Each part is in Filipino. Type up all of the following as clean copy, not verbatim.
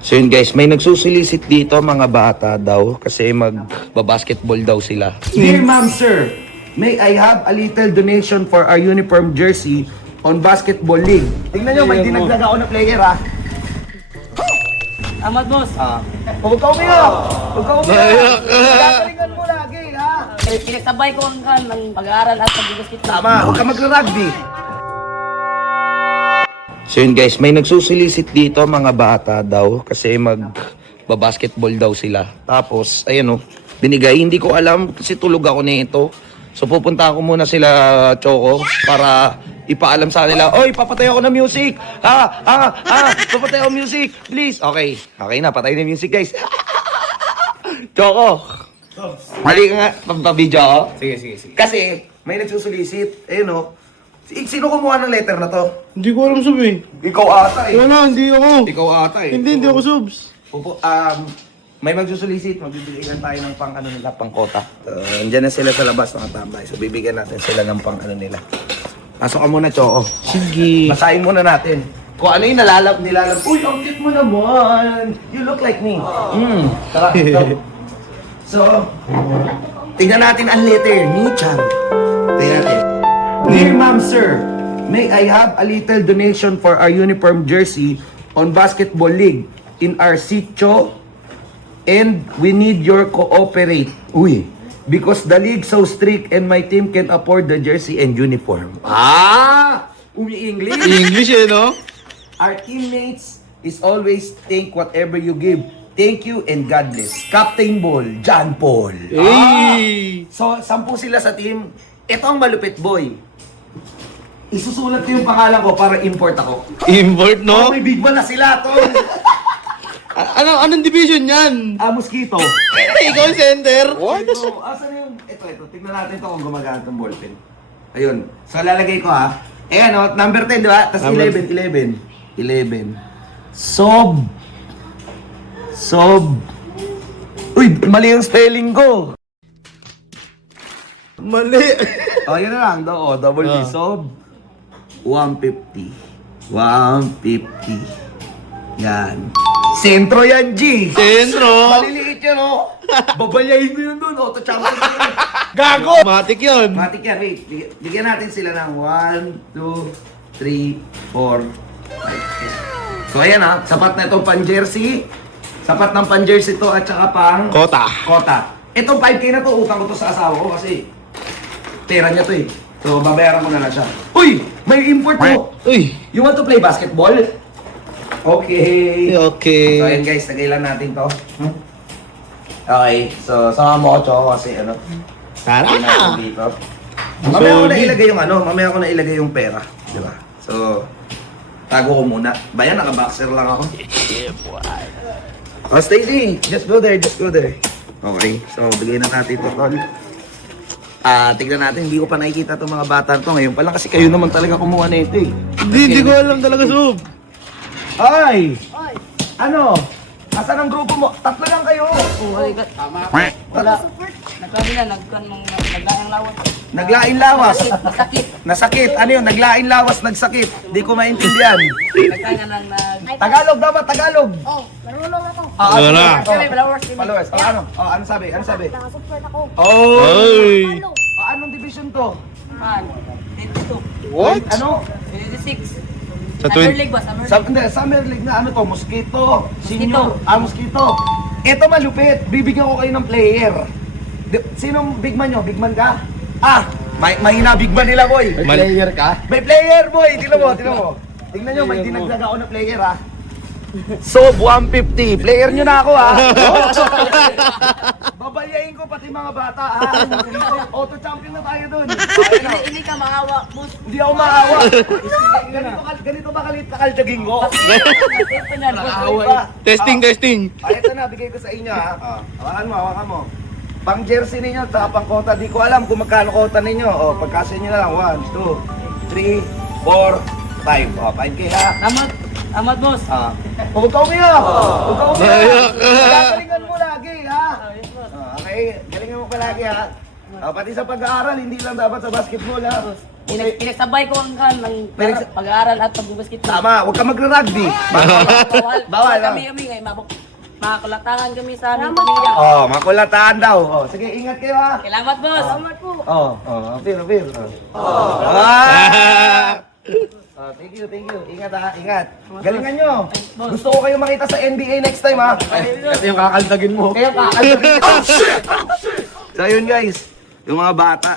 So yun guys, may nagsusulisit dito mga bata daw kasi magbabasketball daw sila. Dear ma'am, sir, may I have a little donation for our uniform jersey on basketball league. Tingnan nyo, may dinagdag ako na player ha. Amat boss. Huwag ka umiyak! Huwag ka umiyak! Gagalingan mo lagi ha! Pinagsabay ko ang ng pag-aaral at pag-basketball. Tama, huwag ka mag-rugby. So yun guys, may nagsusulisit dito mga bata daw kasi magbabasketball daw sila. Tapos, ayan o, binigay. Hindi ko alam kasi tulog ako nito. So pupunta ako muna sila Choco para ipaalam sa kanila. Oy, papatay ako ng music! Papatay ako ng music! Please! Okay, okay na, patay na yung music guys. Choco! Mali ka nga, pag-video ako? Sige. Kasi, may nagsusulisit. Ayun o. Sino kumuha ng letter na to? Hindi ko alam, Sub eh. Ikaw ata eh. Wala, hindi ako. Ikaw ata eh. Hindi ako, Subs. May magsusulisit, magbibigyan tayo ng pang ano nila, pang kota. Andiyan na sila sa labas ng tambay. So bibigyan natin sila ng pang ano nila. Pasok ka muna, Choco. Sige. Basahin muna natin. Kung ano yung nilalab. Uy, ang cute mo naman. You look like me. Tara, go. So, tingnan natin ang letter ni Chan. Tingnan natin. Dear ma'am, sir, may I have a little donation for our uniform jersey on basketball league in our sitio and we need your cooperate. Uy, because the league so strict and my team can afford the jersey and uniform. Umi-English. English eh, no? Our teammates is always think whatever you give. Thank you and God bless. Captain Ball, John Paul. Hey! So, 10 sila sa team. Ito ang malupit, boy. Isusulat ko yung pangalan ko para import ako. Import, no? Oh, may big man na sila, to. Anong division yan? Mosquito. Ikaw ang center? So, asan yung... Ito. Tignan natin ito kung gumagana itong ballpen. Ayun. So, lalagay ko ha. Ayan o, number 10, di ba? Tapos 11. Sob. Uy, mali yung spelling ko. Mali. Yun na lang. Double B. Sob. 150. Yan. Sentro yan, G. Sentro. Maliliit yan, oh. Babalyahin mo yun dun, auto-champion mo yun. Gago! Matik yun. Matik yan, wait. Bigyan natin sila ng 1, 2, 3, 4, 5, 6. So, ayan ha. Sapat na itong pan-jersey. Sapat ng pan-jersey to at saka pang... Kota. Itong 5K na to, utang ko to sa asawa ko kasi pera niya to eh. So, babayaran ko na lang siya. Uy! May import mo! Uy. You want to play basketball? Okay. Okay. So, ayan guys, lagay lang natin to. Okay, so sama mo ko, Choco, kasi ano. Tara! Dito. Mamaya ko na ilagay yung ano, mamaya ko na ilagay yung pera. Di ba? So, tago ko muna. Bayan, naka-boxer lang ako. Oh, Stacy, just go there. Okay, so bigay na natin ito, tol. Tignan natin, hindi ko pa nakikita itong mga bata to. Ngayon pa lang kasi kayo naman talaga kumuha na ito eh. Hindi ko alam talaga, Sub. Ay! Ano? Asan ang grupo mo? 3 lang kayo. Tama. Wala. Nagkabila, naglaing lawas. Naglain lawas. Sakit. Nasakit. Ano yun? Naglain lawas, nagsakit. Di ko maintindihan. Nagkaya ng Tagalog dapat, Tagalog. Oh, marunong ako. Wala. Kami, followers. Followers. Ano? Ano sabi? Nakasupport ako. Oh! Ay! Ano? Anong division to? Man, 22. What? Ano? 26. Sa Summer 20. League ba? Summer League. Summer League na ano to? Mosquito. Senior. Mosquito. Ito malupit. Bibigyan ko kayo ng player. Sinong big man nyo? Big man ka? Mahina big man nila, boy. May player ka? May player, boy. Tingnan mo. Tingnan nyo, may dinagdag ako na player, ha. So, 150. Player nyo na ako, ha. Babayain ko pati mga bata, ha. Auto-champion na tayo dun. Hindi ka maawa, boss. Hindi ako maawa. Ganito ba kalit na kaljaging ko? Ito niya. Nakaawa pa. Testing. Ito na, bigay ko sa inyo, ha. Hawakan mo. Pang jersey ninyo, tsaka pang kota. Di ko alam kung magkano kota ninyo. Pagkasa nyo na lang. 1, 2, 3, 4, 5. 5K, ha. Amat, boss. Huwag ka umiyak! Huwag ka umiyak! Galingan mo lagi, ha? Okay, galingan mo palagi, ha? Pati sa pag-aaral, hindi lang dapat sa basketball ha. Pinagsabay ko ang Pinagsa- pag-aaral at pag-basketball. Tama, huwag ka magra-rugby. Bawal. Bawal, Kami, ngayon, makakulatangan kami sa aming pamilya. Oh, makulataan daw. Oh, sige, ingat kayo ha. Salamat, boss. Salamat po. Apir. Ah! Thank you. Ingat ha, ingat. Galingan nyo. Gusto ko kayo makita sa NBA next time ha. Kasi yung kakaldagin mo. Kaya kakalagin. Oh, shit! So yun guys, yung mga bata,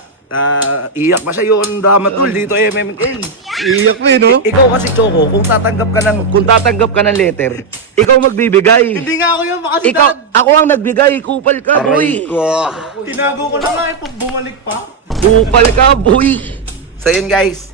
iyak pa siya yung drama tool dito MMA. Iyak mo no? Ikaw kasi Choco, kung tatanggap ka ng letter, ikaw magbibigay. Hindi nga ako yun, Ikaw, makasidad. ako ang nagbigay, kupal ka, boy. Tinago ko na nga, ito bumalik pa. Kupal ka, boy. So yun guys,